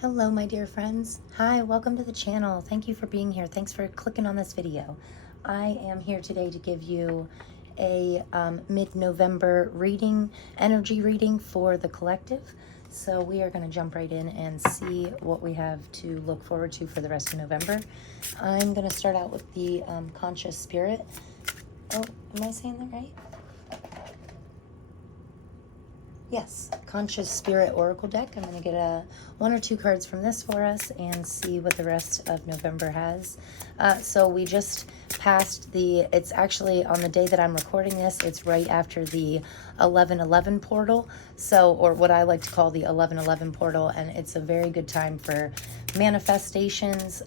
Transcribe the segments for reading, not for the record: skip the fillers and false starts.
Hello, my dear friends. Hi, welcome to the channel. Thank you for being here. Thanks for clicking on this video. I am here today to give you a mid-November energy reading for the collective. So we are going to jump right in and see what we have to look forward to for the rest of November. I'm going to start out with the conscious spirit. Oh, am I saying that right? Yes, Conscious Spirit Oracle deck. I'm going to get one or two cards from this for us and see what the rest of November has. So we just passed it's actually on the day that I'm recording this, it's right after the 11/11 portal. So, or what I like to call the 11/11 portal, and it's a very good time for manifestations.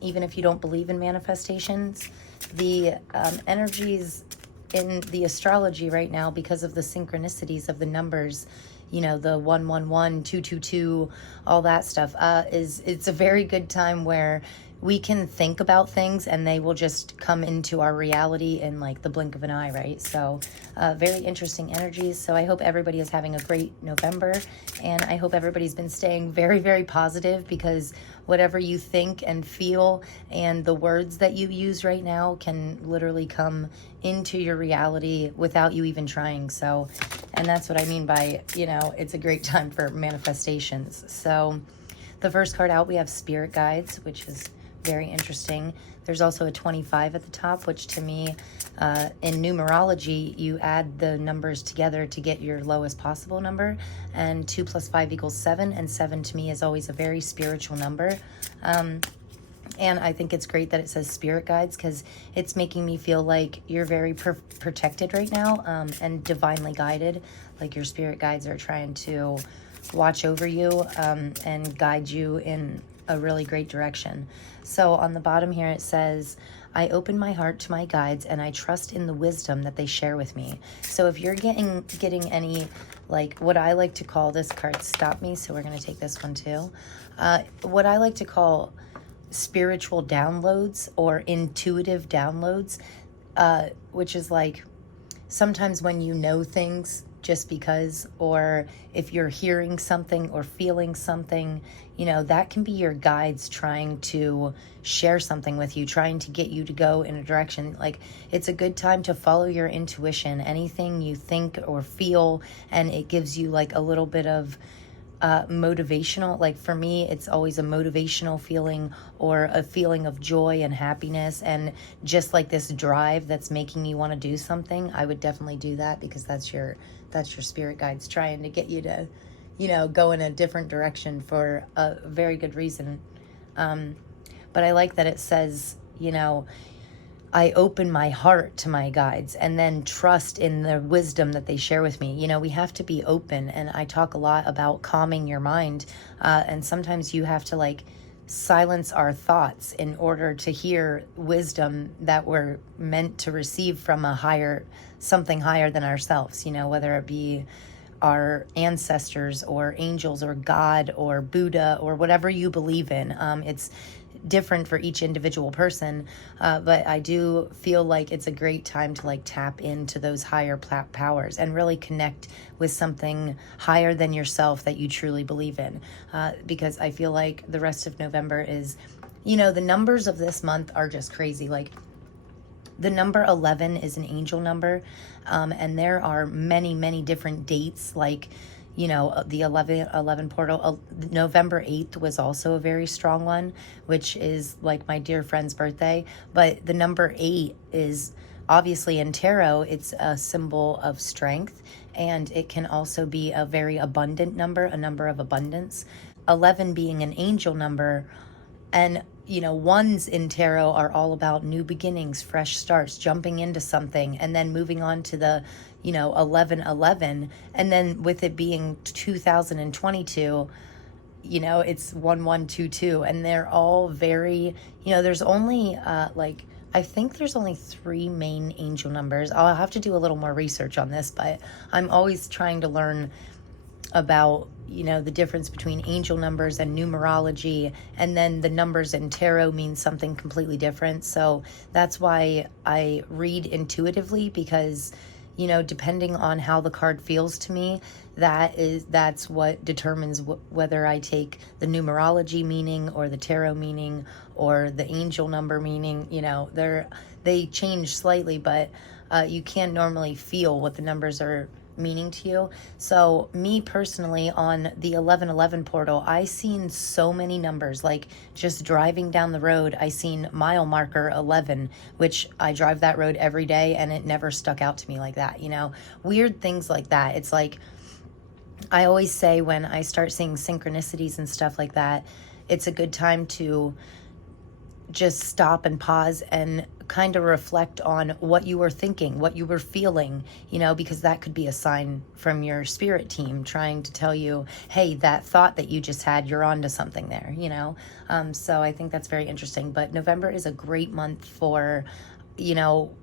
Even if you don't believe in manifestations, the energies in the astrology right now, because of the synchronicities of the numbers, you know, the 111, 222, all that stuff, it's a very good time where we can think about things and they will just come into our reality in like the blink of an eye, right? So very interesting energies. So I hope everybody is having a great November, and I hope everybody's been staying very, very positive, because whatever you think and feel and the words that you use right now can literally come into your reality without you even trying. So, and that's what I mean by, you know, it's a great time for manifestations. So the first card out, we have Spirit Guides, which is very interesting. There's also a 25 at the top, which to me, in numerology, you add the numbers together to get your lowest possible number. And 2 + 5 = 7. And 7 to me is always a very spiritual number. And I think it's great that it says Spirit Guides, because it's making me feel like you're very protected right now, and divinely guided. Like your spirit guides are trying to watch over you and guide you in a really great direction. So on the bottom here it says, I open my heart to my guides and I trust in the wisdom that they share with me. So if you're getting any, like what I like to call, this card stop me, so we're going to take this one too. What I like to call spiritual downloads or intuitive downloads, which is like sometimes when you know things just because, or if you're hearing something or feeling something, you know, that can be your guides trying to share something with you, trying to get you to go in a direction. Like, it's a good time to follow your intuition, anything you think or feel, and it gives you like a little bit of motivational, like for me, it's always a motivational feeling or a feeling of joy and happiness, and just like this drive that's making me want to do something. I would definitely do that, because that's your spirit guides trying to get you to, you know, go in a different direction for a very good reason. But I like that it says, you know, I open my heart to my guides and then trust in the wisdom that they share with me. You know, we have to be open, and I talk a lot about calming your mind. And sometimes you have to like silence our thoughts in order to hear wisdom that we're meant to receive from something higher than ourselves, you know, whether it be our ancestors or angels or God or Buddha or whatever you believe in. It's different for each individual person, but I do feel like it's a great time to like tap into those higher powers and really connect with something higher than yourself that you truly believe in, because I feel like the rest of November is, you know, the numbers of this month are just crazy. Like, the number 11 is an angel number, and there are many, many different dates, like, you know, the 11 portal. November 8th was also a very strong one, which is like my dear friend's birthday. But the number 8 is obviously, in tarot, it's a symbol of strength, and it can also be a very abundant number, a number of abundance. 11 being an angel number, and you know, ones in tarot are all about new beginnings, fresh starts, jumping into something, and then moving on to the, you know, 11/11. And then with it being 2022, you know, it's 1122. And they're all very, you know, there's only I think there's only 3 main angel numbers. I'll have to do a little more research on this, but I'm always trying to learn about, you know, the difference between angel numbers and numerology, and then the numbers in tarot mean something completely different. So that's why I read intuitively, because, you know, depending on how the card feels to me, that's what determines whether I take the numerology meaning or the tarot meaning or the angel number meaning. You know, they change slightly, but you can normally feel what the numbers are meaning to you. So me personally, on the 1111 portal, I seen so many numbers. Like just driving down the road, I seen mile marker 11, which I drive that road every day and it never stuck out to me like that. You know, weird things like that. It's like, I always say when I start seeing synchronicities and stuff like that, it's a good time to just stop and pause and kind of reflect on what you were thinking, what you were feeling, you know, because that could be a sign from your spirit team trying to tell you, hey, that thought that you just had, you're onto something there, you know. So I think that's very interesting. But November is a great month for, you know,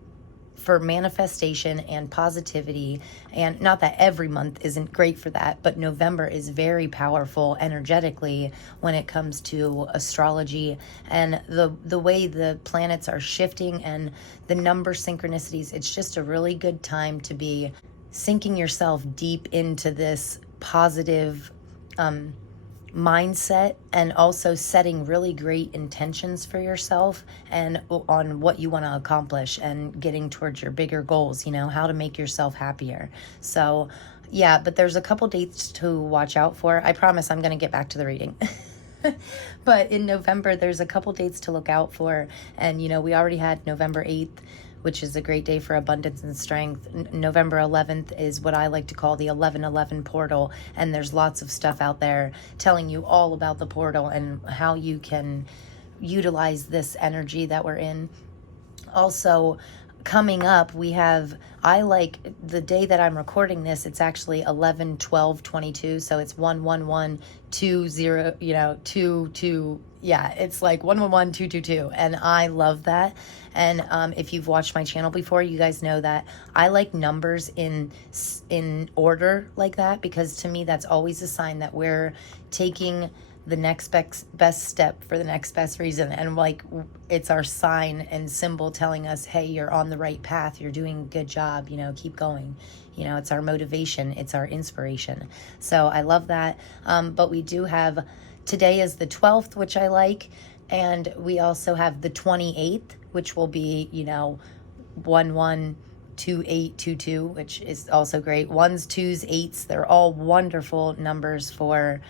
for manifestation and positivity. And not that every month isn't great for that, but November is very powerful energetically when it comes to astrology and the way the planets are shifting and the number synchronicities. It's just a really good time to be sinking yourself deep into this positive mindset, and also setting really great intentions for yourself and on what you want to accomplish and getting towards your bigger goals, you know, how to make yourself happier. So yeah, but there's a couple dates to watch out for. I promise I'm going to get back to the reading. But in November, there's a couple dates to look out for. And, you know, we already had November 8th, which is a great day for abundance and strength. November 11th is what I like to call the 1111 portal. And there's lots of stuff out there telling you all about the portal and how you can utilize this energy that we're in. Also, coming up, we have, I like the day that I'm recording this, it's actually 11/12/22, so it's 11120, you know, 22, yeah, it's like 111222, and I love that. And if you've watched my channel before, you guys know that I like numbers in order like that, because to me that's always a sign that we're taking the next best step for the next best reason. And like, it's our sign and symbol telling us, hey, you're on the right path, you're doing a good job, you know, keep going. You know, it's our motivation, it's our inspiration. So I love that. But we do have, today is the 12th, which I like. And we also have the 28th, which will be, you know, 112822, which is also great. Ones, twos, eights, they're all wonderful numbers for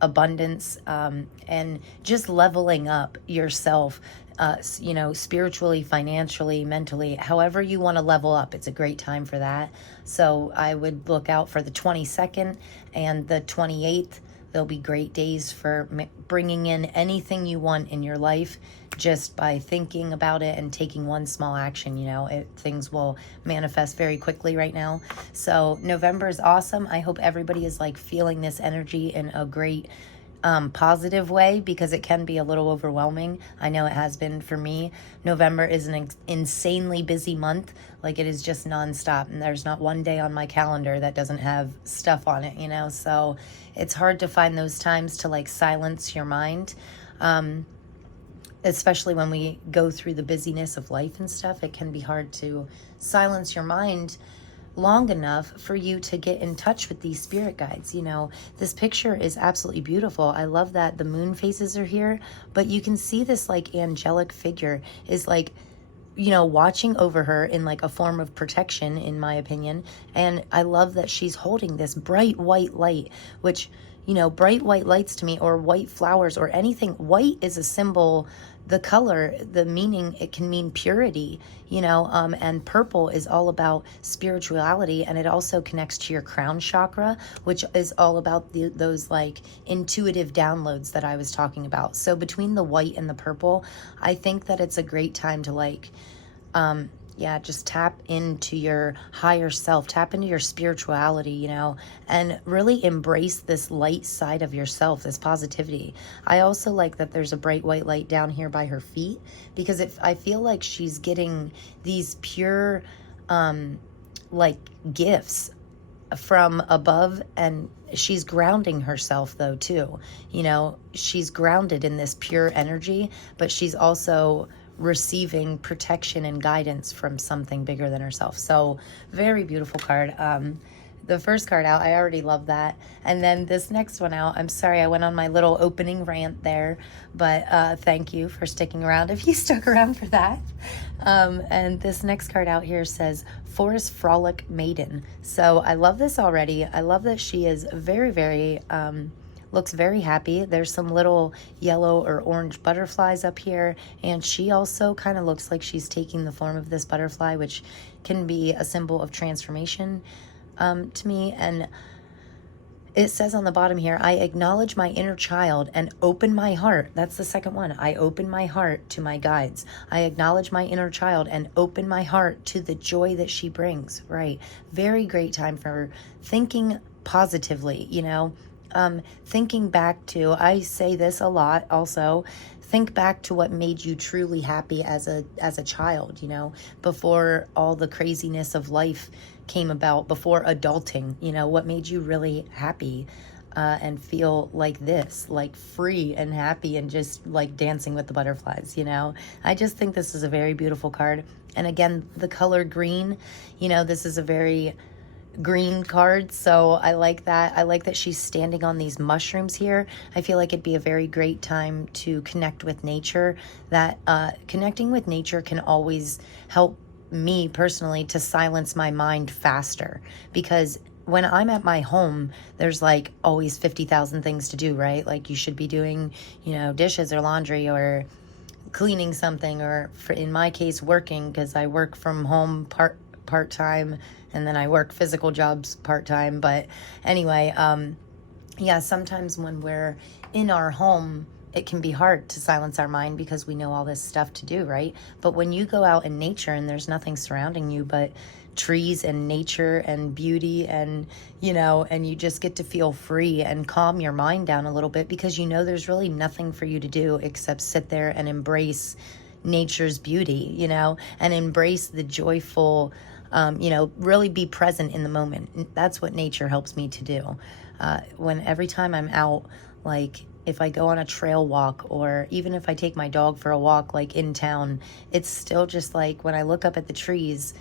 abundance, and just leveling up yourself, you know, spiritually, financially, mentally, however you want to level up. It's a great time for that. So I would look out for the 22nd and the 28th. They'll be great days for bringing in anything you want in your life just by thinking about it and taking one small action. You know, things will manifest very quickly right now. So November is awesome. I hope everybody is like feeling this energy in a great positive way, because it can be a little overwhelming. I know it has been for me. November is an insanely busy month. Like, it is just nonstop, and there's not one day on my calendar that doesn't have stuff on it, you know? So it's hard to find those times to like silence your mind. Especially when we go through the busyness of life and stuff, it can be hard to silence your mind long enough for you to get in touch with these spirit guides. You know, this picture is absolutely beautiful. I love that the moon phases are here, but you can see this like angelic figure is like, you know, watching over her in like a form of protection, in my opinion. And I love that she's holding this bright white light, which, you know, bright white lights to me, or white flowers or anything. White is a symbol, the color, the meaning, it can mean purity, you know, and purple is all about spirituality, and it also connects to your crown chakra, which is all about those like intuitive downloads that I was talking about. So between the white and the purple, I think that it's a great time to like, yeah, just tap into your higher self, tap into your spirituality, you know, and really embrace this light side of yourself, this positivity. I also like that there's a bright white light down here by her feet, because I feel like she's getting these pure, like gifts from above, and she's grounding herself though too. You know, she's grounded in this pure energy, but she's also receiving protection and guidance from something bigger than herself. So very beautiful card. The first card out, I already love that. And then this next one out, I'm sorry I went on my little opening rant there, but thank you for sticking around if you stuck around for that. And this next card out here says Forest Frolic Maiden. So I love this already. I love that she is very, very, looks very happy. There's some little yellow or orange butterflies up here, and she also kind of looks like she's taking the form of this butterfly, which can be a symbol of transformation to me. And it says on the bottom here, I acknowledge my inner child and open my heart. That's the second one. I open my heart to my guides. I acknowledge my inner child and open my heart to the joy that she brings. Right. Very great time for thinking positively, you know, thinking back to, I say this a lot also, think back to what made you truly happy as a child, you know, before all the craziness of life came about, before adulting, you know, what made you really happy and feel like this, like free and happy and just like dancing with the butterflies, you know. I just think this is a very beautiful card. And again, the color green, you know, this is a very green card, so I like that. I like that she's standing on these mushrooms here. I feel like it'd be a very great time to connect with nature. That connecting with nature can always help me personally to silence my mind faster, because when I'm at my home, there's like always 50,000 things to do, right? Like you should be doing, you know, dishes or laundry or cleaning something, or in my case, working, because I work from home part-time, and then I work physical jobs part-time. But anyway, yeah, sometimes when we're in our home, it can be hard to silence our mind because we know all this stuff to do, right? But when you go out in nature and there's nothing surrounding you but trees and nature and beauty, and, you know, and you just get to feel free and calm your mind down a little bit, because you know there's really nothing for you to do except sit there and embrace nature's beauty, you know, and embrace the joyful, you know, really be present in the moment. That's what nature helps me to do. Every time I'm out, like if I go on a trail walk, or even if I take my dog for a walk, like in town, it's still just like when I look up at the trees,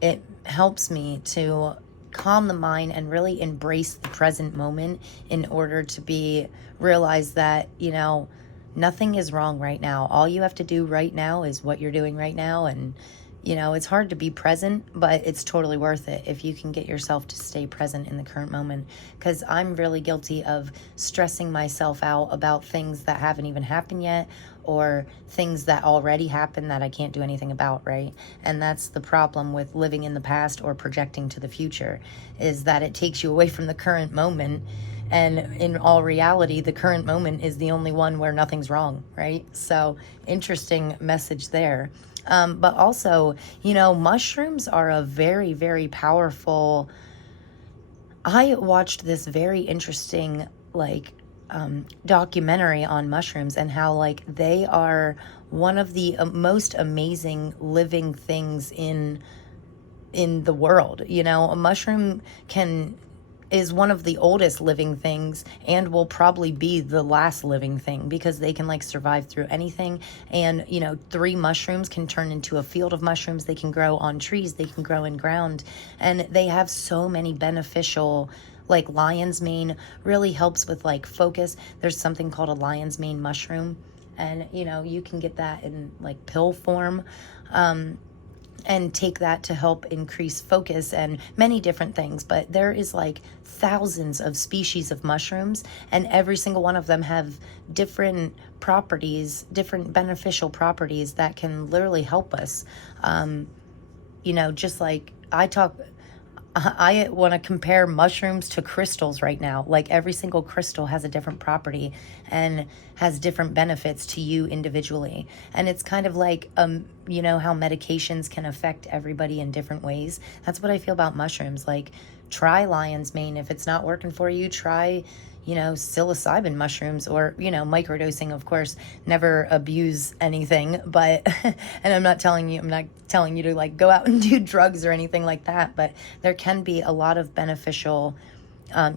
it helps me to calm the mind and really embrace the present moment in order to realize that, you know, nothing is wrong right now. All you have to do right now is what you're doing right now. And, you know, it's hard to be present, but it's totally worth it if you can get yourself to stay present in the current moment. Because I'm really guilty of stressing myself out about things that haven't even happened yet, or things that already happened that I can't do anything about, right? And that's the problem with living in the past or projecting to the future, is that it takes you away from the current moment. And in all reality, the current moment is the only one where nothing's wrong, right? So interesting message there. But also, you know, mushrooms are a very, very powerful... I watched this very interesting, like, documentary on mushrooms, and how, like, they are one of the most amazing living things in the world. You know, a mushroom is one of the oldest living things, and will probably be the last living thing, because they can like survive through anything. And, you know, 3 mushrooms can turn into a field of mushrooms. They can grow on trees, they can grow in ground, and they have so many beneficial, like lion's mane really helps with like focus. There's something called a lion's mane mushroom, and, you know, you can get that in like pill form. And take that to help increase focus and many different things. But there is like thousands of species of mushrooms, and every single one of them have different properties, different beneficial properties that can literally help us. You know, just like I want to compare mushrooms to crystals right now. Like every single crystal has a different property and has different benefits to you individually. And it's kind of like, you know, how medications can affect everybody in different ways. That's what I feel about mushrooms. Like, try lion's mane. If it's not working for you, try, you know, psilocybin mushrooms, or, you know, microdosing, of course. Never abuse anything, but, and I'm not telling you to like go out and do drugs or anything like that, but there can be a lot of beneficial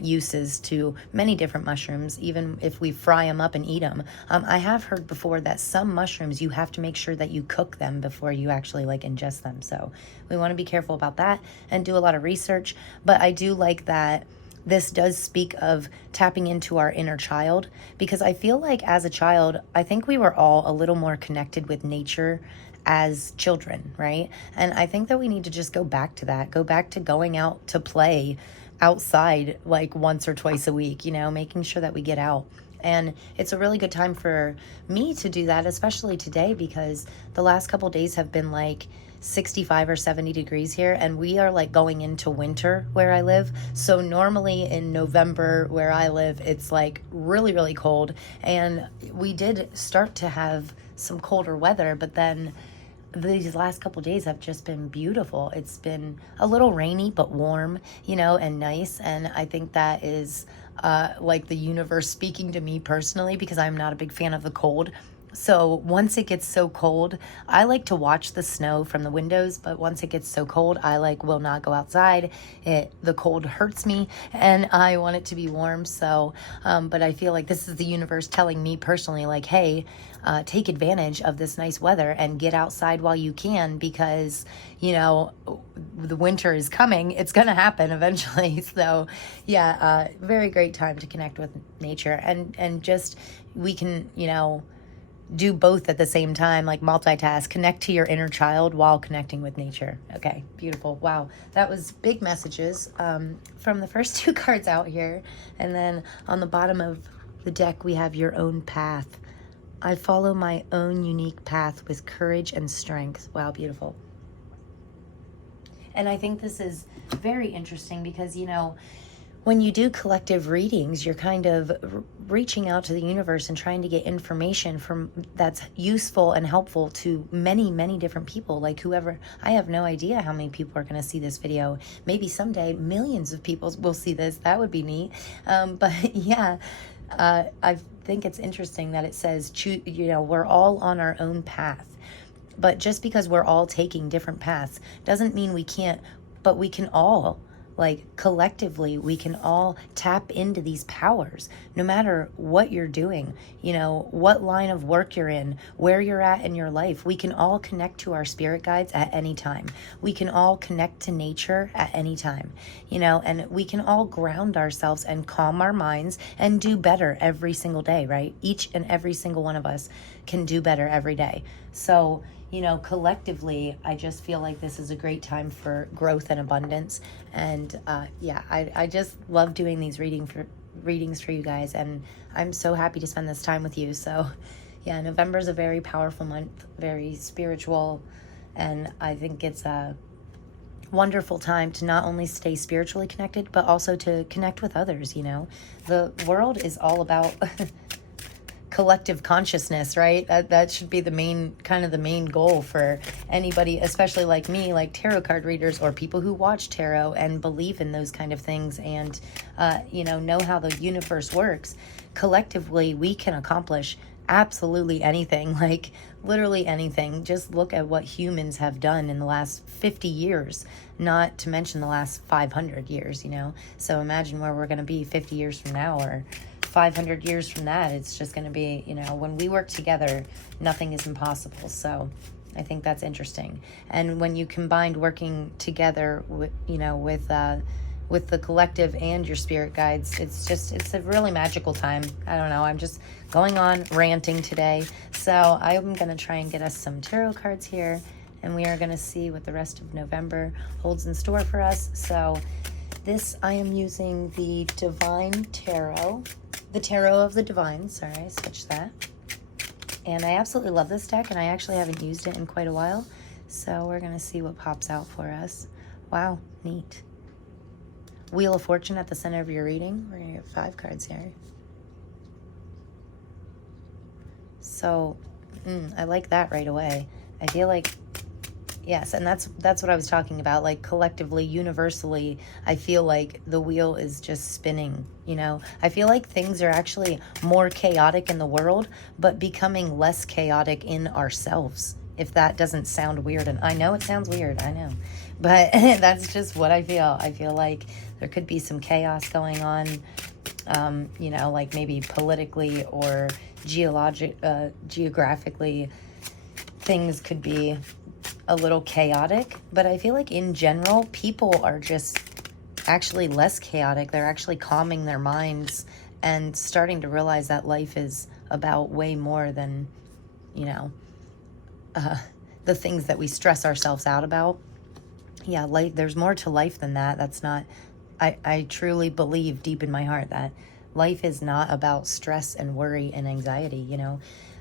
uses to many different mushrooms, even if we fry them up and eat them. I have heard before that some mushrooms, you have to make sure that you cook them before you actually like ingest them. So we want to be careful about that and do a lot of research. But I do like that this does speak of tapping into our inner child, because I feel like as a child, I think we were all a little more connected with nature as children, right? And I think that we need to just go back to that, go back to going out to play outside like once or twice a week, making sure that we get out. And it's a really good time for me to do that, especially today, because the last couple days have been like 65 or 70 degrees here, and we are like going into winter where I live. So normally in November where I live, it's like really, really cold. And we did start to have some colder weather, but then these last couple days have just been beautiful. It's been a little rainy, but warm, and nice. And I think that is like the universe speaking to me personally, because I'm not a big fan of the cold. So once it gets so cold, I like to watch the snow from the windows, but once it gets so cold, I will not go outside. The cold hurts me and I want it to be warm. So, but I feel like this is the universe telling me personally, like, hey, take advantage of this nice weather and get outside while you can, because, the winter is coming. It's going to happen eventually. So yeah, very great time to connect with nature, and just, we can, do both at the same time, like multitask, connect to your inner child while connecting with nature. Okay, beautiful. Wow, that was big messages from the first two cards out here. And then on the bottom of the deck, we have your own path. I follow my own unique path with courage and strength. Wow, beautiful. And I think this is very interesting because, when you do collective readings, you're kind of reaching out to the universe and trying to get information from that's useful and helpful to many, many different people. Like whoever, I have no idea how many people are going to see this video. Maybe someday millions of people will see this. That would be neat. But yeah, I think it's interesting that it says, we're all on our own path. But just because we're all taking different paths doesn't mean we can't, but we can all, collectively, we can all tap into these powers, no matter what you're doing, what line of work you're in, where you're at in your life. We can all connect to our spirit guides at any time. We can all connect to nature at any time, and we can all ground ourselves and calm our minds and do better every single day, right? Each and every single one of us can do better every day. So, collectively, I just feel like this is a great time for growth and abundance. And I just love doing these readings for you guys. And I'm so happy to spend this time with you. So yeah, November is a very powerful month, very spiritual. And I think it's a wonderful time to not only stay spiritually connected, but also to connect with others. The world is all about collective consciousness, right? That should be the main goal for anybody, especially like me, like tarot card readers or people who watch tarot and believe in those kind of things and know how the universe works. Collectively, we can accomplish absolutely anything, like literally anything. Just look at what humans have done in the last 50 years, not to mention the last 500 years, So imagine where we're going to be 50 years from now, or 500 years from that. It's just going to be, when we work together, nothing is impossible. So I think that's interesting. And when you combine working together with the collective and your spirit guides, it's a really magical time. I don't know, I'm just going on ranting today. So I'm going to try and get us some tarot cards here, and we are going to see what the rest of November holds in store for us. So this, I am using the Divine Tarot. The Tarot of the Divine, sorry, I switched that. And I absolutely love this deck, and I actually haven't used it in quite a while. So we're going to see what pops out for us. Wow, neat. Wheel of Fortune at the center of your reading. We're going to get 5 cards here. So, I like that right away. I feel like, yes, and that's what I was talking about. Like collectively, universally, I feel like the wheel is just spinning, I feel like things are actually more chaotic in the world, but becoming less chaotic in ourselves. If that doesn't sound weird, and I know it sounds weird, I know. But that's just what I feel. I feel like there could be some chaos going on, like maybe politically or geographically, things could be a little chaotic. But I feel like in general, people are just actually less chaotic. They're actually calming their minds and starting to realize that life is about way more than, the things that we stress ourselves out about. Yeah, life, there's more to life than that. That's not, I truly believe deep in my heart that life is not about stress and worry and anxiety,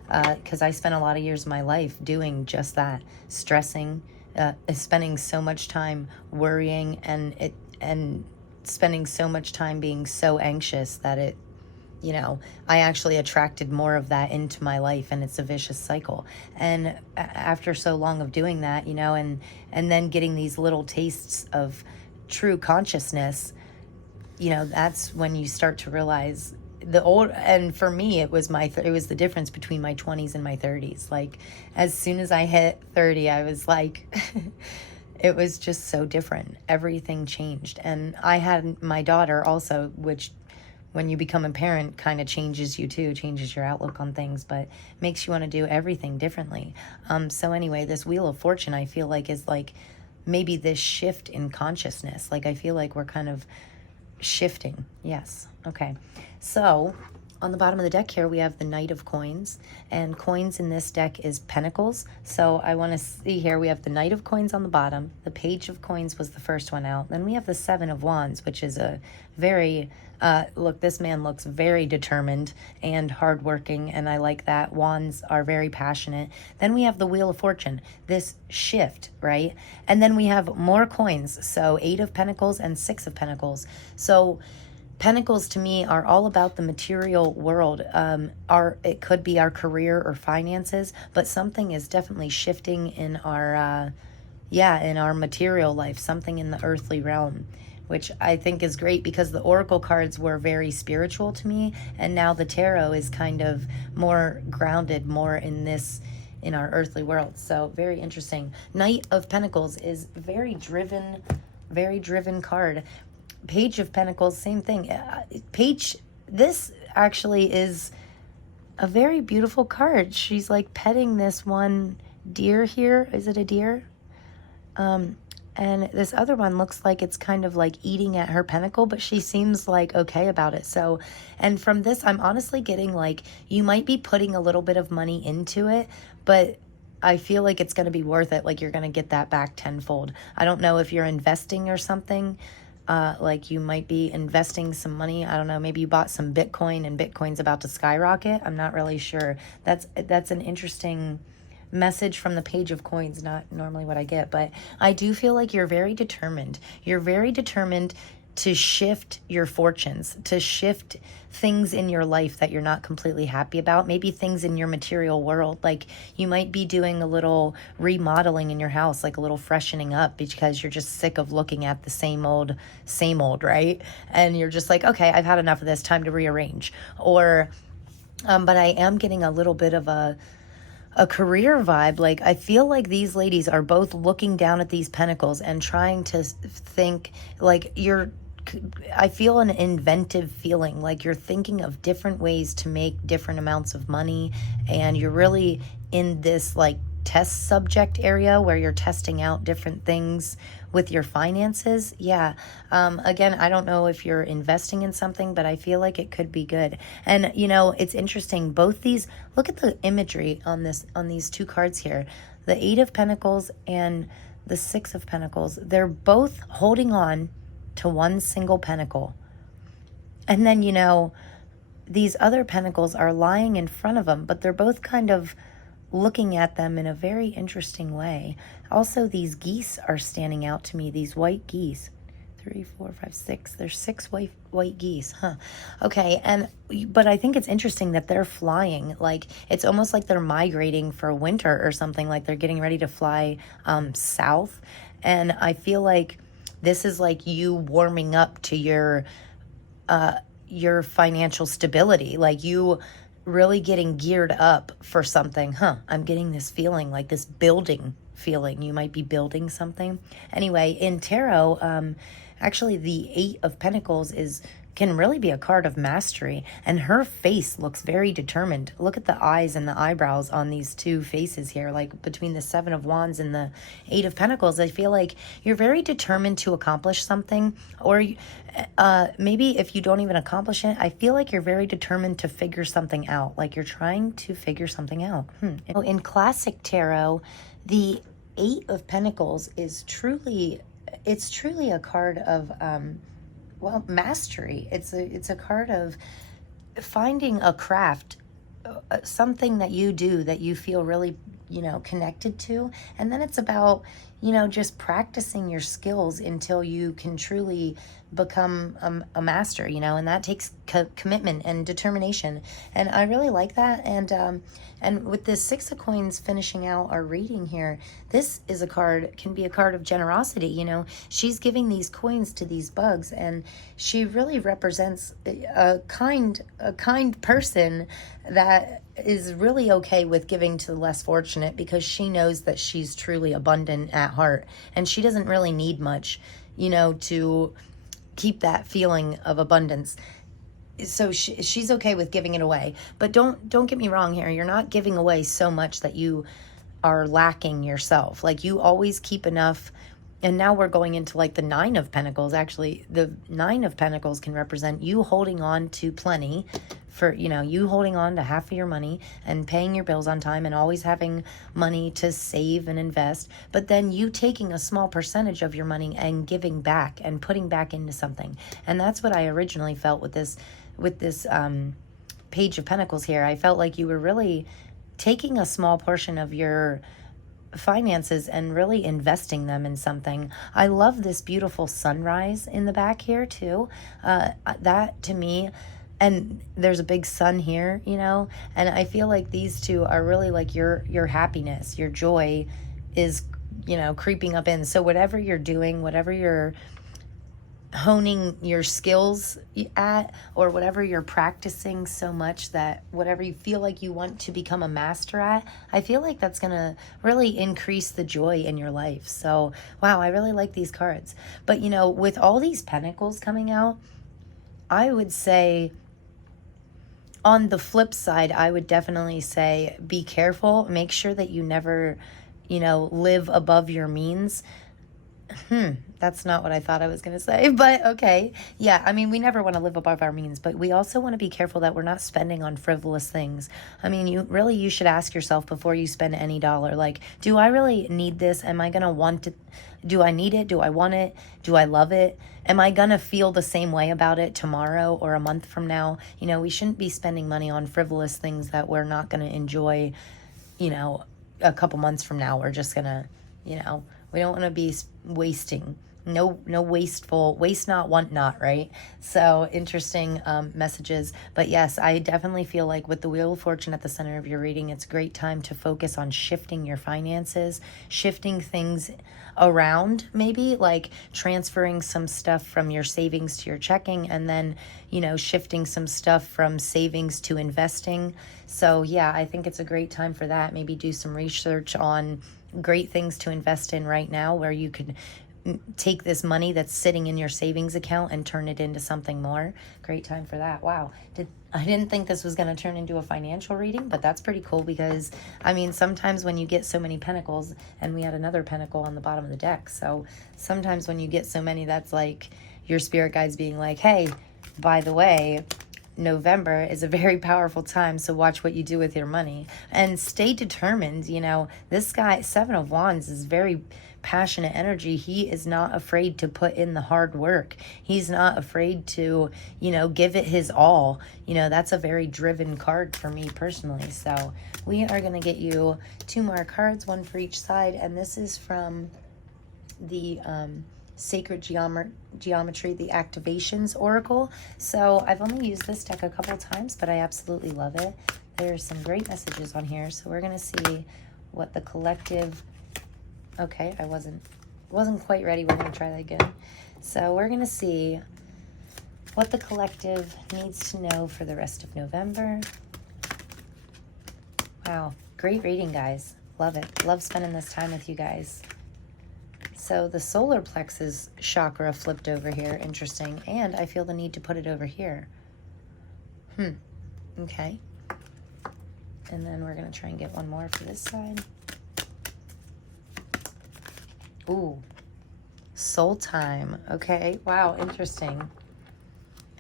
because I spent a lot of years of my life doing just that, stressing, spending so much time worrying and spending so much time being so anxious that I actually attracted more of that into my life, and it's a vicious cycle. And after so long of doing that, and then getting these little tastes of true consciousness, that's when you start to realize and for me, it was the difference between my 20s and my 30s. Like, as soon as I hit 30, I was like, it was just so different. Everything changed. And I had my daughter also, which when you become a parent kind of changes you too, changes your outlook on things, but makes you want to do everything differently. So anyway, this Wheel of Fortune, I feel like, is like maybe this shift in consciousness. Like, I feel like we're kind of shifting. Yes. Okay. So on the bottom of the deck here, we have the Knight of Coins, and coins in this deck is Pentacles. So I want to see here, we have the Knight of Coins on the bottom. The Page of Coins was the first one out. Then we have the Seven of Wands, which is a very, look, this man looks very determined and hardworking, and I like that. Wands are very passionate. Then we have the Wheel of Fortune, this shift, right? And then we have more coins. So 8 of Pentacles and 6 of Pentacles. So Pentacles to me are all about the material world. It could be our career or finances, but something is definitely shifting in our, in our material life, something in the earthly realm, which I think is great because the oracle cards were very spiritual to me, and now the tarot is kind of more grounded, more in our earthly world. So very interesting. Knight of Pentacles is very driven card. Page of Pentacles, same thing. This actually is a very beautiful card. She's like petting this one deer here. Is it a deer? And this other one looks like it's kind of like eating at her pentacle, but she seems like okay about it. So, and from this, I'm honestly getting like, you might be putting a little bit of money into it, but I feel like it's going to be worth it. Like, you're going to get that back tenfold. I don't know if you're investing or something. Like, you might be investing some money. I don't know. Maybe you bought some Bitcoin and Bitcoin's about to skyrocket. I'm not really sure. That's an interesting message from the Page of Coins. Not normally what I get, but I do feel like you're very determined. You're very determined to shift your fortunes, to shift things in your life that you're not completely happy about. Maybe things in your material world. Like, you might be doing a little remodeling in your house, like a little freshening up, because you're just sick of looking at the same old, right? And you're just like, okay, I've had enough of this, time to rearrange. Or, but I am getting a little bit of a career vibe. Like, I feel like these ladies are both looking down at these pentacles and trying to think, like, I feel an inventive feeling, like you're thinking of different ways to make different amounts of money, and you're really in this like test subject area where you're testing out different things with your finances. Yeah. Again, I don't know if you're investing in something, but I feel like it could be good. And it's interesting. Both these, look at the imagery on these two cards here, the 8 of Pentacles and the 6 of Pentacles. They're both holding on to one single pentacle. And then, these other pentacles are lying in front of them, but they're both kind of looking at them in a very interesting way. Also, these geese are standing out to me, these white geese. 3, 4, 5, 6. There's 6 white geese, huh? Okay, but I think it's interesting that they're flying. Like, it's almost like they're migrating for winter or something, like they're getting ready to fly south. And I feel like this is like you warming up to your financial stability. Like, really getting geared up for something. I'm getting this feeling, like this building feeling. You might be building something. Anyway, in tarot, actually the Eight of Pentacles can really be a card of mastery, and her face looks very determined. Look at the eyes and the eyebrows on these two faces here, like between the Seven of Wands and the Eight of Pentacles. I feel like you're very determined to accomplish something, or maybe if you don't even accomplish it, I feel like you're very determined to figure something out, like you're trying to figure something out. In classic tarot, the Eight of Pentacles is truly a card of well, mastery. It's a card of finding a craft, something that you do that you feel really, connected to. And then it's about, just practicing your skills until you can truly become a master, and that takes commitment and determination. And I really like that. And with this Six of Coins finishing out our reading here, this is can be a card of generosity. She's giving these coins to these bugs, and she really represents a kind person that is really okay with giving to the less fortunate, because she knows that she's truly abundant at heart, and she doesn't really need much, to keep that feeling of abundance. So she's okay with giving it away. But don't get me wrong here. You're not giving away so much that you are lacking yourself. Like, you always keep enough. And now we're going into like the Nine of Pentacles. Actually, the Nine of Pentacles can represent you holding on to plenty, for, you holding on to half of your money and paying your bills on time and always having money to save and invest. But then you taking a small percentage of your money and giving back and putting back into something. And that's what I originally felt with this Page of Pentacles here. I felt like you were really taking a small portion of your finances and really investing them in something. I love this beautiful sunrise in the back here too. That to me, and there's a big sun here, and I feel like these two are really like your happiness, your joy is, creeping up in. So whatever you're doing, whatever you're honing your skills at, or whatever you're practicing so much that whatever you feel like you want to become a master at, I feel like that's gonna really increase the joy in your life. So wow, I really like these cards. But with all these pentacles coming out, I would say, on the flip side, I would definitely say be careful. Make sure that you never, live above your means. That's not what I thought I was going to say, but okay. Yeah, I mean, we never want to live above our means, but we also want to be careful that we're not spending on frivolous things. I mean, you should ask yourself before you spend any dollar, like, do I really need this? Am I going to want it? Do I need it? Do I want it? Do I love it? Am I going to feel the same way about it tomorrow or a month from now? We shouldn't be spending money on frivolous things that we're not going to enjoy, a couple months from now. We're just going to, we don't want to be wasting. No wasteful, waste not, want not, right? So interesting messages. But yes, I definitely feel like with the Wheel of Fortune at the center of your reading, it's a great time to focus on shifting your finances, shifting things around, maybe like transferring some stuff from your savings to your checking, and then, shifting some stuff from savings to investing. So yeah, I think it's a great time for that. Maybe do some research on great things to invest in right now, where you could take this money that's sitting in your savings account and turn it into something more. Great time for that. Wow. I didn't think this was going to turn into a financial reading, but that's pretty cool, because I mean, sometimes when you get so many pentacles, and we had another pentacle on the bottom of the deck, so sometimes when you get so many, that's like your spirit guides being like, hey, by the way, November is a very powerful time, so watch what you do with your money and stay determined. This guy, Seven of Wands, is very passionate energy. He is not afraid to put in the hard work. He's not afraid to, give it his all. That's a very driven card for me personally. So we are going to get you 2 more cards, one for each side, and this is from the Sacred Geometry, the Activations Oracle. So I've only used this deck a couple times, but I absolutely love it. There's some great messages on here. So we're going to see what the collective... Okay, I wasn't quite ready. We're going to try that again. So we're going to see what the collective needs to know for the rest of November. Wow. Great reading, guys. Love it. Love spending this time with you guys. So the solar plexus chakra flipped over here. Interesting. And I feel the need to put it over here. Okay. And then we're going to try and get one more for this side. Ooh. Soul time. Okay. Wow. Interesting.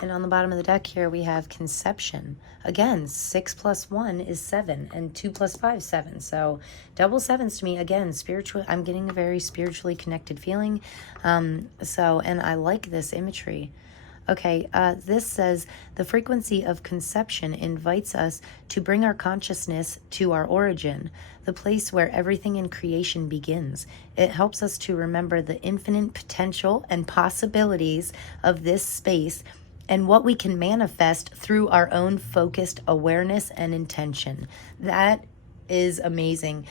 And on the bottom of the deck here, we have conception. Again, 6 plus 1 is 7, and 2 plus 5 is 7. So double sevens to me, again, spiritual. I'm getting a very spiritually connected feeling. And I like this imagery. Okay, this says the frequency of conception invites us to bring our consciousness to our origin, the place where everything in creation begins. It helps us to remember the infinite potential and possibilities of this space and what we can manifest through our own focused awareness and intention. That is amazing.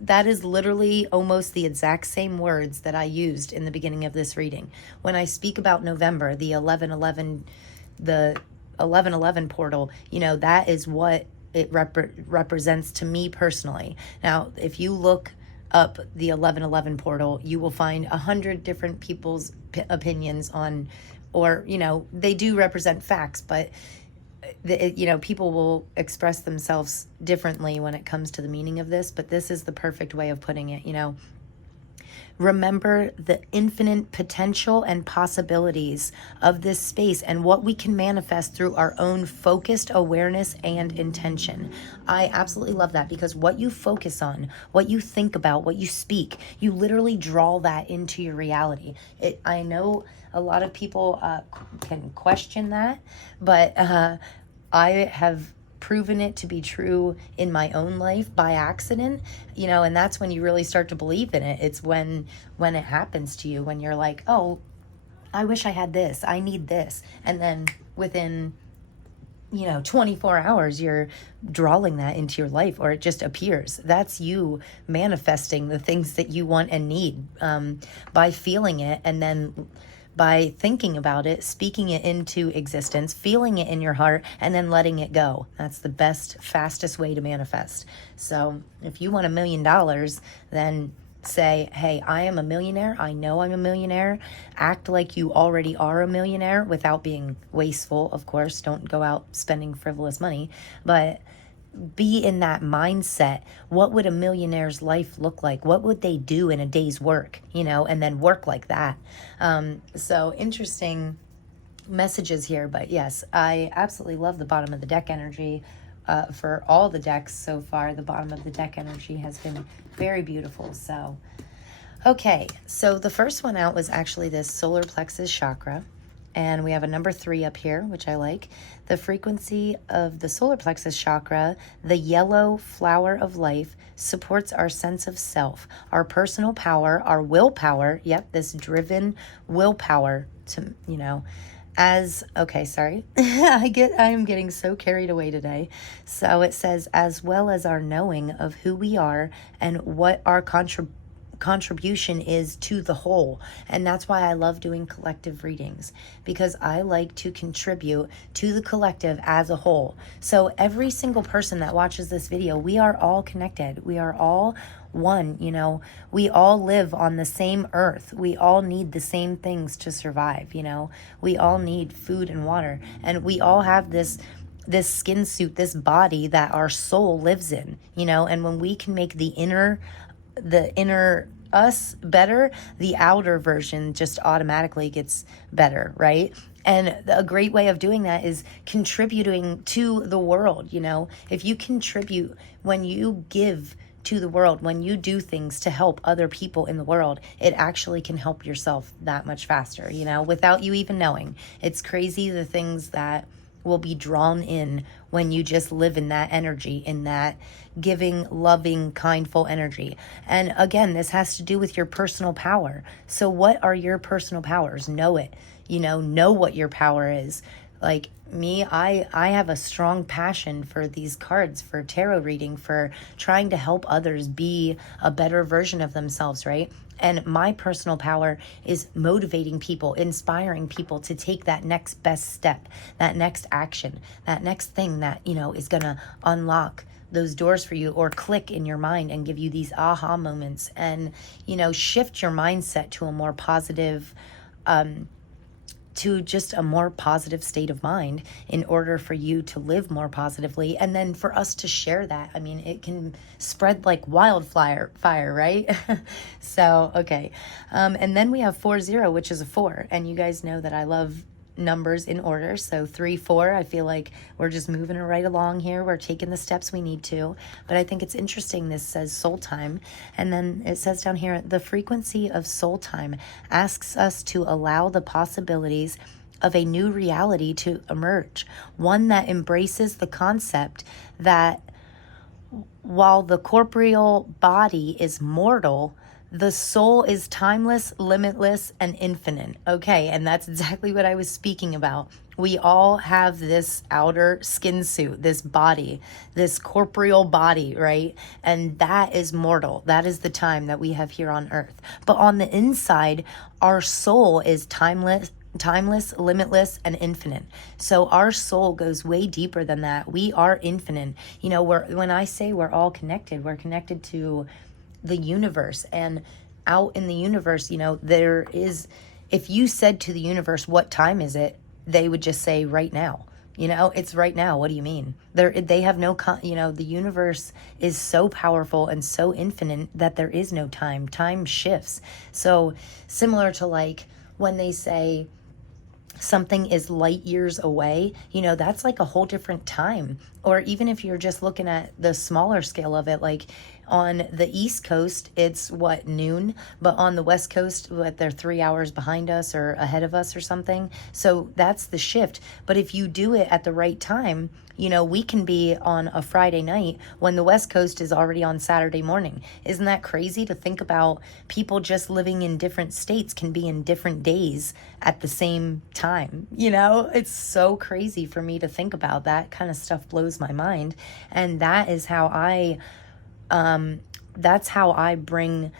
That is literally almost the exact same words that I used in the beginning of this reading. When I speak about November, the 1111 portal, that is what it represents to me personally. Now, if you look up the 1111 portal, you will find 100 different people's opinions on, or, they do represent facts, but people will express themselves differently when it comes to the meaning of this, but this is the perfect way of putting it. Remember the infinite potential and possibilities of this space and what we can manifest through our own focused awareness and intention. I absolutely love that, because what you focus on, what you think about, what you speak, you literally draw that into your reality. I know a lot of people can question that, but I have proven it to be true in my own life by accident, and that's when you really start to believe in it. It's when it happens to you, when you're like, oh, I wish I had this, I need this, and then within 24 hours you're drawing that into your life, or it just appears. That's you manifesting the things that you want and need by feeling it, and then by thinking about it, speaking it into existence, feeling it in your heart, and then letting it go. That's the best, fastest way to manifest. So if you want $1 million, then say, hey, I am a millionaire. I know I'm a millionaire. Act like you already are a millionaire without being wasteful, of course. Don't go out spending frivolous money, but be in that mindset. What would a millionaire's life look like? What would they do in a day's work, and then work like that. So interesting messages here, but yes, I absolutely love the bottom of the deck energy. For all the decks so far, the bottom of the deck energy has been very beautiful. So, okay, so the first one out was actually this solar plexus chakra. And we have a number 3 up here, which I like. The frequency of the solar plexus chakra, the yellow flower of life, supports our sense of self, our personal power, our willpower. Yep, this driven willpower to, I am getting so carried away today. So it says, as well as our knowing of who we are and what our contribution is to the whole. And that's why I love doing collective readings, because I like to contribute to the collective as a whole. So every single person that watches this video, we are all connected. We are all one. We all live on the same earth. We all need the same things to survive. We all need food and water, and we all have this skin suit, this body that our soul lives in, and when we can make the inner us better, the outer version just automatically gets better, right? And a great way of doing that is contributing to the world. If you contribute, when you give to the world, when you do things to help other people in the world, it actually can help yourself that much faster, without you even knowing. It's crazy the things that will be drawn in when you just live in that energy, in that giving, loving, kindful energy. And again, this has to do with your personal power. So what are your personal powers? Know it. Know what your power is. Like me, I have a strong passion for these cards, for tarot reading, for trying to help others be a better version of themselves, right? And my personal power is motivating people, inspiring people to take that next best step, that next action, that next thing that, is going to unlock those doors for you, or click in your mind and give you these aha moments, and, you know, shift your mindset to a more positive, to just a more positive state of mind in order for you to live more positively, and then for us to share that. I mean, it can spread like wildfire, right? So, okay. And then we have 40, which is a 4. And you guys know that I love numbers in order. So 3, 4, I feel like we're just moving it right along here. We're taking the steps we need to. But I think it's interesting, this says soul time. And then it says down here, the frequency of soul time asks us to allow the possibilities of a new reality to emerge, one that embraces the concept that while the corporeal body is mortal, the soul is timeless, limitless, and infinite. Okay, and that's exactly what I was speaking about. We all have this outer skin suit, this body, this corporeal body, right? And that is mortal. That is the time that we have here on earth. But on the inside, our soul is timeless, limitless, and infinite. So our soul goes way deeper than that. We are infinite. You know, when I say we're all connected, we're connected to the universe, and out in the universe, you know, there is, if you said to the universe, what time is it? They would just say right now. You know, it's right now. What do you mean? They have no, you know, the universe is so powerful and so infinite that there is no time. Time shifts. So similar to like when they say something is light years away, you know, that's like a whole different time. Or even if you're just looking at the smaller scale of it, like on the East Coast, it's what, noon, but on the West Coast, what, they're 3 hours behind us or ahead of us or something. So that's the shift. But if you do it at the right time, you know, we can be on a Friday night when the West Coast is already on Saturday morning. Isn't that crazy to think about? People just living in different states can be in different days at the same time. You know, it's so crazy for me to think about. That kind of stuff blows my mind. And that is how that's how I bring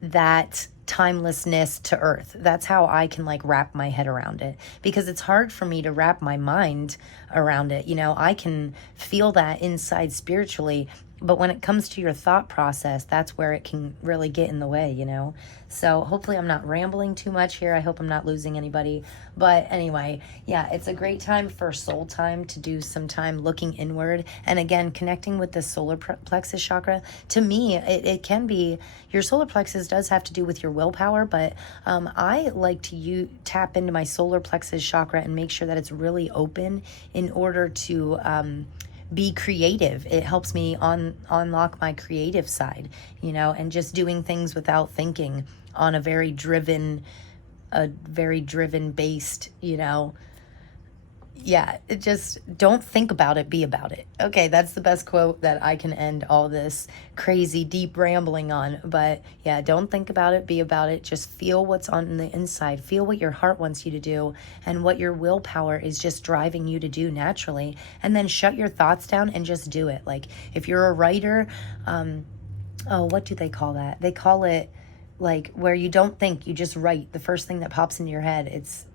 that timelessness to earth. That's how I can like wrap my head around it, because it's hard for me to wrap my mind around it. You know, I can feel that inside spiritually, but when it comes to your thought process, that's where it can really get in the way, you know? So hopefully I'm not rambling too much here. I hope I'm not losing anybody. But anyway, yeah, it's a great time for soul time, to do some time looking inward. And again, connecting with the solar plexus chakra. To me, it can be, your solar plexus does have to do with your willpower, but I like to tap into my solar plexus chakra and make sure that it's really open in order to be creative. It helps me unlock my creative side, you know, and just doing things without thinking on a very driven based, you know. Yeah, it just, don't think about it, be about it. Okay, that's the best quote that I can end all this crazy deep rambling on. But yeah, don't think about it, be about it. Just feel what's on the inside. Feel what your heart wants you to do and what your willpower is just driving you to do naturally. And then shut your thoughts down and just do it. Like if you're a writer, what do they call that? They call it like where you don't think, you just write the first thing that pops into your head. It's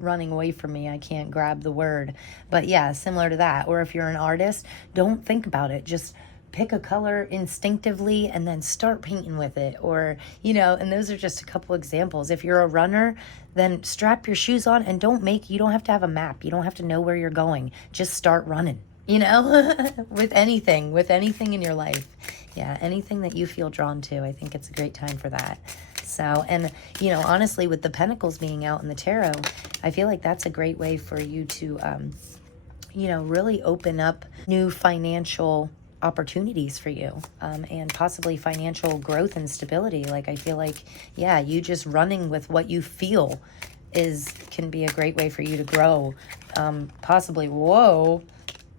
running away from me. I can't grab the word, but yeah, similar to that. Or if you're an artist, don't think about it. Just pick a color instinctively and then start painting with it. Or, you know, and those are just a couple examples. If you're a runner, then strap your shoes on and you don't have to have a map. You don't have to know where you're going. Just start running, you know, with anything in your life. Yeah, anything that you feel drawn to. I think it's a great time for that. So, and, you know, honestly, with the Pentacles being out in the tarot, I feel like that's a great way for you to, you know, really open up new financial opportunities for you, and possibly financial growth and stability. Like, I feel like, yeah, you just running with what you feel can be a great way for you to grow. Possibly, whoa,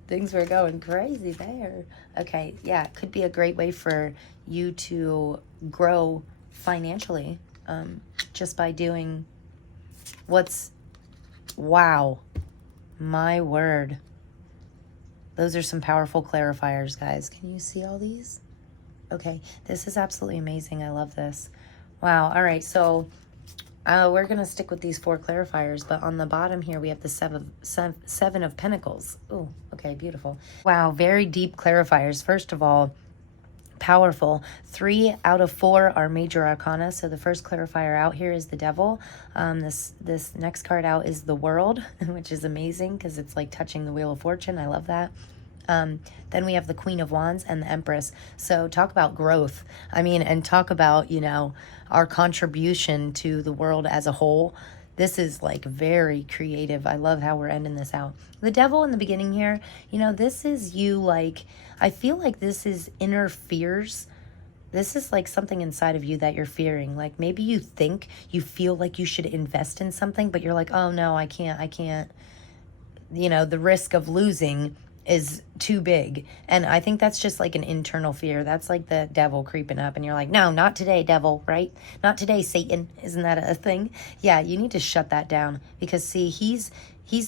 things were going crazy there. Okay, yeah, it could be a great way for you to grow financially, just by doing wow, my word. Those are some powerful clarifiers, guys. Can you see all these? Okay, this is absolutely amazing. I love this. Wow, all right, so We're going to stick with these 4 clarifiers, but on the bottom here, we have the seven of Pentacles. Oh, okay, beautiful. Wow, very deep clarifiers. First of all, powerful. 3 out of 4 are major arcana. So the first clarifier out here is the Devil. This next card out is the World, which is amazing because it's like touching the Wheel of Fortune. I love that. Then we have the Queen of Wands and the Empress. So talk about growth. I mean, and talk about, you know, our contribution to the world as a whole. This is like very creative. I love how we're ending this out. The Devil in the beginning here, you know, this is you like, I feel like this is inner fears. This is like something inside of you that you're fearing. Like maybe you think you feel like you should invest in something, but you're like, oh no, I can't. You know, the risk of losing is too big. And I think that's just like an internal fear. That's like the devil creeping up and you're like, no, not today, devil, right? Not today, Satan. Isn't that a thing? Yeah, you need to shut that down because see, he's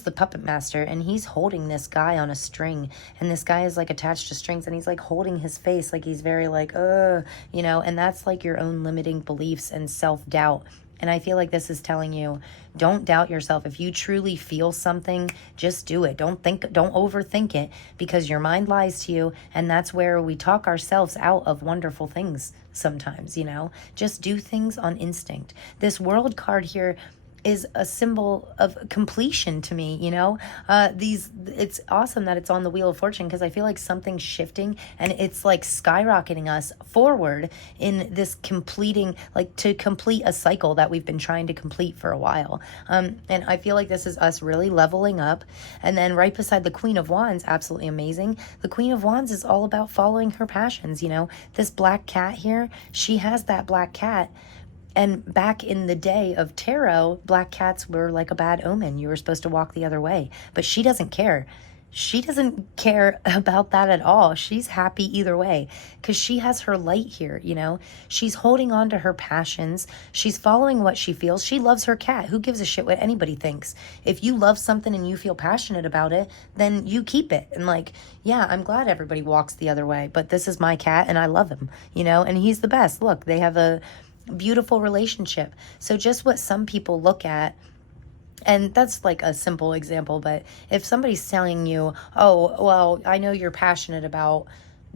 the puppet master and he's holding this guy on a string and this guy is like attached to strings and he's like holding his face like he's very like, you know, and that's like your own limiting beliefs and self-doubt. And I feel like this is telling you, don't doubt yourself. If you truly feel something, just do it. Don't overthink it because your mind lies to you. And that's where we talk ourselves out of wonderful things sometimes, you know, just do things on instinct. This World card here is a symbol of completion to me, you know. It's awesome that it's on the Wheel of Fortune because I feel like something's shifting and it's like skyrocketing us forward in this completing, like to complete a cycle that we've been trying to complete for a while. And I feel like this is us really leveling up. And then right beside the Queen of Wands, absolutely amazing. The Queen of Wands is all about following her passions, you know. This black cat here, she has that black cat. And back in the day of tarot, black cats were like a bad omen. You were supposed to walk the other way. But she doesn't care. She doesn't care about that at all. She's happy either way because she has her light here, you know. She's holding on to her passions. She's following what she feels. She loves her cat. Who gives a shit what anybody thinks? If you love something and you feel passionate about it, then you keep it. And like, yeah, I'm glad everybody walks the other way. But this is my cat and I love him, you know. And he's the best. Look, they have a beautiful relationship. So just what some people look at, and that's like a simple example, but if somebody's telling you, oh, well, I know you're passionate about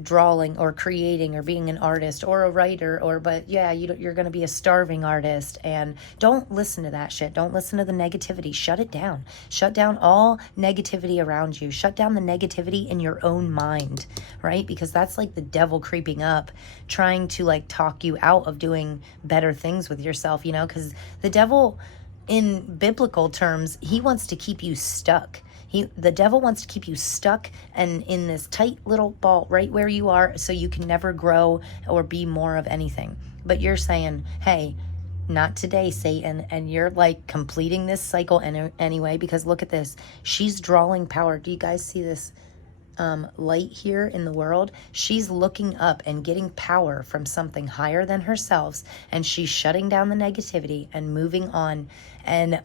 drawing or creating or being an artist or a writer, but yeah, you're going to be a starving artist, and don't listen to that shit. Don't listen to the negativity. Shut it down. Shut down all negativity around you. Shut down the negativity in your own mind, right? Because that's like the devil creeping up, trying to like talk you out of doing better things with yourself, you know, because the devil in biblical terms, he wants to keep you stuck. The devil wants to keep you stuck and in this tight little ball right where you are so you can never grow or be more of anything. But you're saying, hey, not today, Satan. And you're like completing this cycle anyway, because look at this. She's drawing power. Do you guys see this light here in the world? She's looking up and getting power from something higher than herself, and she's shutting down the negativity and moving on and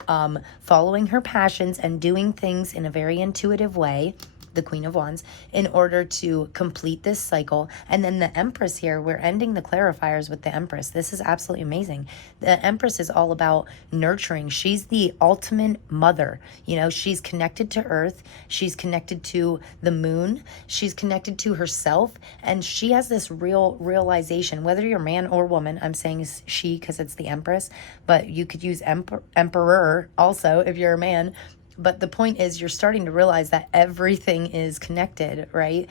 following her passions and doing things in a very intuitive way, the Queen of Wands, in order to complete this cycle. And then the Empress here, we're ending the clarifiers with the Empress. This is absolutely amazing. The Empress is all about nurturing. She's the ultimate mother. You know, she's connected to Earth. She's connected to the moon. She's connected to herself. And she has this realization, whether you're man or woman, I'm saying she because it's the Empress, but you could use emperor also if you're a man. But the point is, you're starting to realize that everything is connected, right?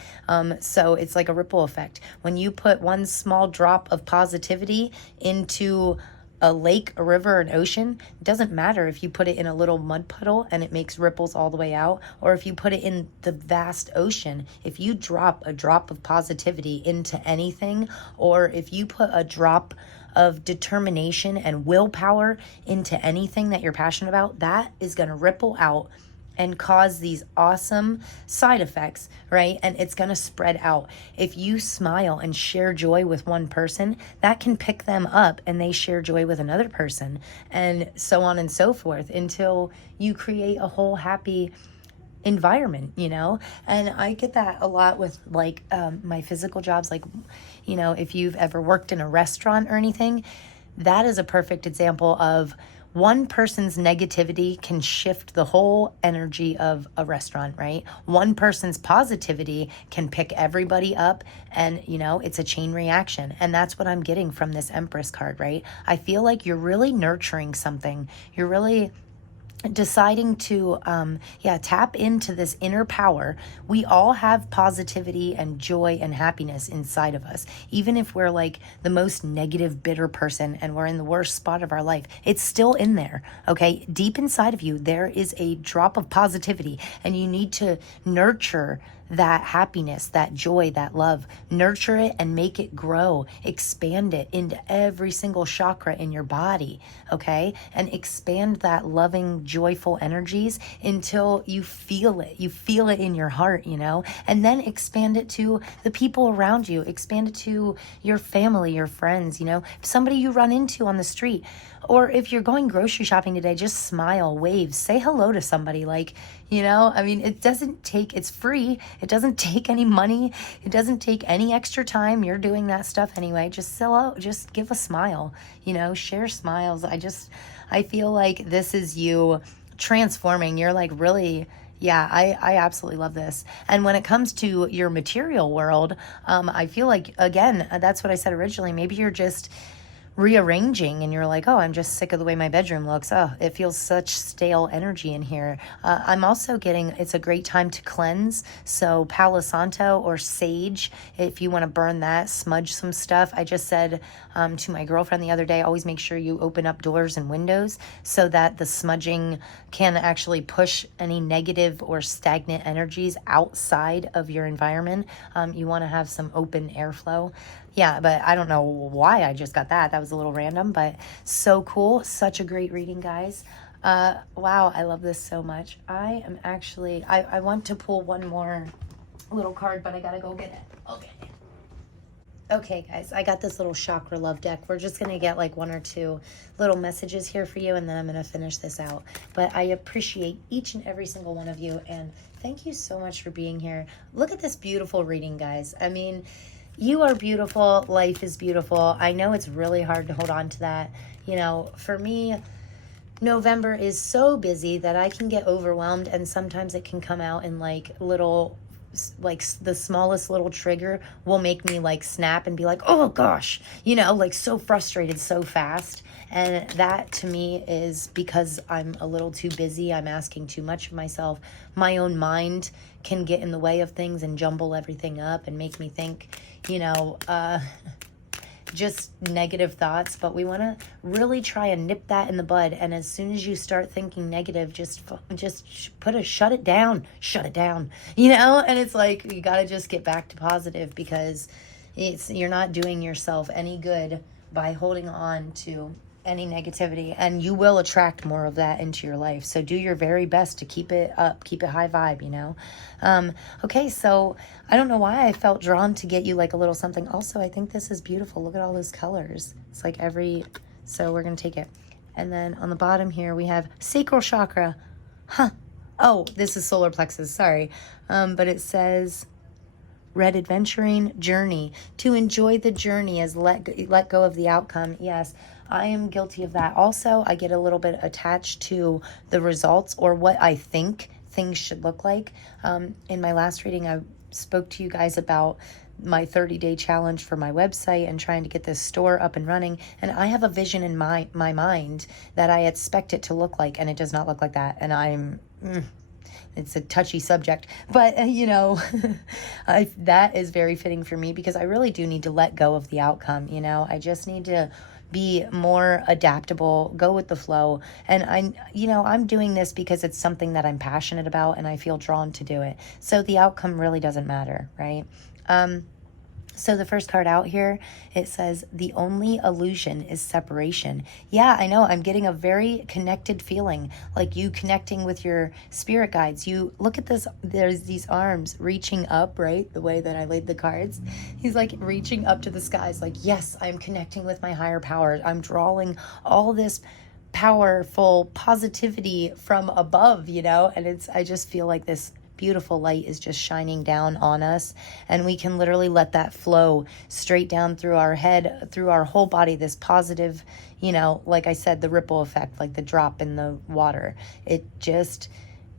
So it's like a ripple effect. When you put one small drop of positivity into a lake, a river, an ocean, it doesn't matter if you put it in a little mud puddle and it makes ripples all the way out, or if you put it in the vast ocean. If you drop a drop of positivity into anything, or if you put a drop of determination and willpower into anything that you're passionate about, that is going to ripple out and cause these awesome side effects, right? And it's going to spread out. If you smile and share joy with one person, that can pick them up and they share joy with another person, and so on and so forth, until you create a whole happy environment, you know. And I get that a lot with like my physical jobs. Like, you know, if you've ever worked in a restaurant or anything, that is a perfect example of one person's negativity can shift the whole energy of a restaurant, right? One person's positivity can pick everybody up, and it's a chain reaction. And that's what I'm getting from this Empress card, right? I feel like you're really nurturing something. You're really deciding to tap into this inner power. We all have positivity and joy and happiness inside of us. Even if we're like the most negative, bitter person and we're in the worst spot of our life, it's still in there. Okay, deep inside of you there is a drop of positivity, and you need to nurture that happiness, that joy, that love. Nurture it and make it grow. Expand it into every single chakra in your body, okay? And expand that loving, joyful energies until you feel it. You feel it in your heart, and then expand it to the people around you. Expand it to your family, your friends, somebody you run into on the street. Or if you're going grocery shopping today, just smile, wave, say hello to somebody. It's free. It doesn't take any money. It doesn't take any extra time. You're doing that stuff anyway. Just give a smile, share smiles. I feel like this is you transforming. You're like, really, yeah, I absolutely love this. And when it comes to your material world, I feel like, again, that's what I said originally. Maybe you're just rearranging and you're like, oh, I'm just sick of the way my bedroom looks. Oh, it feels such stale energy in here. I'm also getting, it's a great time to cleanse. So Palo Santo or sage, if you want to burn that, smudge some stuff. I just said to my girlfriend the other day, always make sure you open up doors and windows so that the smudging can actually push any negative or stagnant energies outside of your environment. You want to have some open airflow. Yeah, but I don't know why I just got that. That was a little random, but so cool. Such a great reading, guys. Wow, I love this so much. I want to pull one more little card, but I gotta go get it. Okay, guys, I got this little chakra love deck. We're just going to get like one or two little messages here for you, and then I'm going to finish this out. But I appreciate each and every single one of you, and thank you so much for being here. Look at this beautiful reading, guys. I mean, you are beautiful. Life is beautiful. I know it's really hard to hold on to that. For me, November is so busy that I can get overwhelmed, and sometimes it can come out in like the smallest little trigger will make me like snap and be like, oh gosh, like so frustrated so fast. And that to me is because I'm a little too busy. I'm asking too much of myself. My own mind can get in the way of things and jumble everything up and make me think, just negative thoughts. But we want to really try and nip that in the bud. And as soon as you start thinking negative, just shut it down, and it's like, you got to just get back to positive, because you're not doing yourself any good by holding on to any negativity, and you will attract more of that into your life. So do your very best to keep it up, keep it high vibe, Okay, so I don't know why I felt drawn to get you like a little something. Also, I think this is beautiful. Look at all those colors. It's like so we're going to take it. And then on the bottom here, we have sacral chakra. Oh, this is solar plexus. Sorry. But it says red adventuring journey. To enjoy the journey is let go of the outcome. Yes, I am guilty of that. Also, I get a little bit attached to the results or what I think things should look like. In my last reading, I spoke to you guys about my 30-day challenge for my website and trying to get this store up and running. And I have a vision in my mind that I expect it to look like, and it does not look like that. And it's a touchy subject, but that is very fitting for me, because I really do need to let go of the outcome. I just need to be more adaptable, go with the flow. And I'm doing this because it's something that I'm passionate about and I feel drawn to do it. So the outcome really doesn't matter, right? So the first card out here, it says, the only illusion is separation. Yeah, I know. I'm getting a very connected feeling, like you connecting with your spirit guides. You look at this, there's these arms reaching up, right? The way that I laid the cards. He's like reaching up to the skies, like, yes, I'm connecting with my higher power. I'm drawing all this powerful positivity from above, and I just feel like this beautiful light is just shining down on us, and we can literally let that flow straight down through our head, through our whole body, this positive, you know, like I said, the ripple effect, like the drop in the water. It just,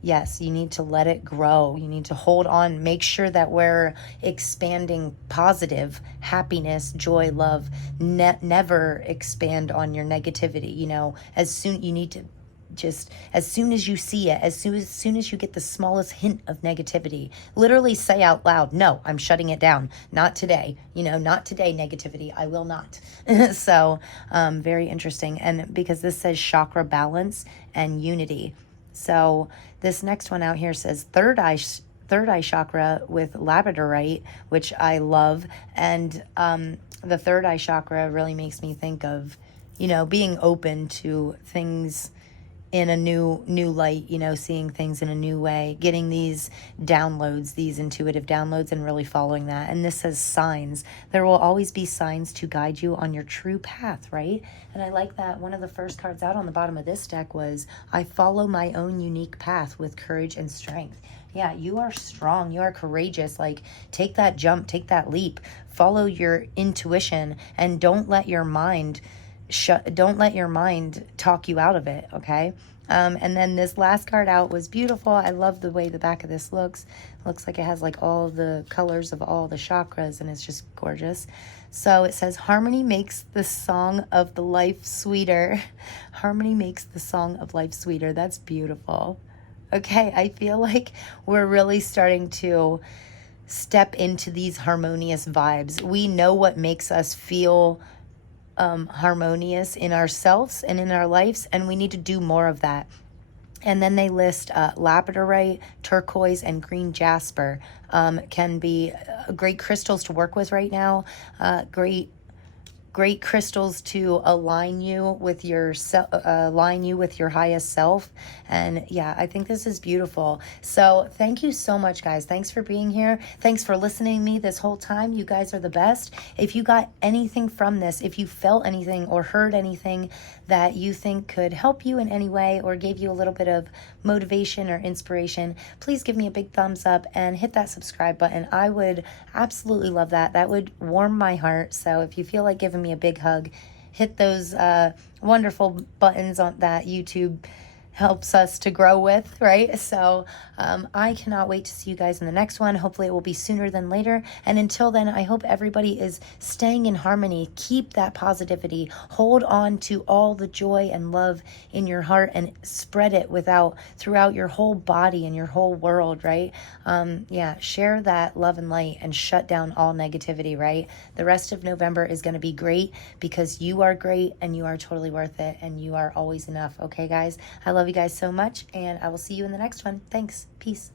yes, you need to let it grow. You need to hold on, make sure that we're expanding positive happiness, joy, love. Never expand on your negativity. You know, you need to just, as soon as you see it, as soon as you get the smallest hint of negativity, literally say out loud, no, I'm shutting it down. Not today. You know, not today, negativity. I will not. So very interesting. And because this says chakra balance and unity. So this next one out here says third eye chakra with labradorite, which I love. And the third eye chakra really makes me think of, you know, being open to things in a new light, you know, seeing things in a new way, getting these downloads, these intuitive downloads, and really following that. And this says signs. There will always be signs to guide you on your true path, right? And I like that one of the first cards out on the bottom of this deck was, I follow my own unique path with courage and strength. Yeah, you are strong. You are courageous. Like, take that jump, take that leap, follow your intuition, and don't let your mind talk you out of it, okay? And then this last card out was beautiful. I love the way the back of this looks. It looks like it has like all the colors of all the chakras, and it's just gorgeous. So it says, harmony makes the song of the life sweeter. Harmony makes the song of life sweeter. That's beautiful. Okay, I feel like we're really starting to step into these harmonious vibes. We know what makes us feel harmonious in ourselves and in our lives, and we need to do more of that. And then they list labradorite, turquoise, and green jasper can be great crystals to work with right now. Great crystals to align you with your highest self. And yeah, I think this is beautiful. So thank you so much, guys. Thanks for being here. Thanks for listening to me this whole time. You guys are the best. If you got anything from this, if you felt anything or heard anything that you think could help you in any way or gave you a little bit of motivation or inspiration, please give me a big thumbs up and hit that subscribe button. I would absolutely love that. That would warm my heart. So if you feel like giving me a big hug, hit those wonderful buttons on that YouTube helps us to grow with, right? So I cannot wait to see you guys in the next one. Hopefully it will be sooner than later. And until then, I hope everybody is staying in harmony. Keep that positivity. Hold on to all the joy and love in your heart and spread it throughout your whole body and your whole world, right? Yeah, share that love and light and shut down all negativity, right? The rest of November is going to be great because you are great and you are totally worth it and you are always enough. Okay, guys? I love you guys so much, and I will see you in the next one. Thanks. Peace.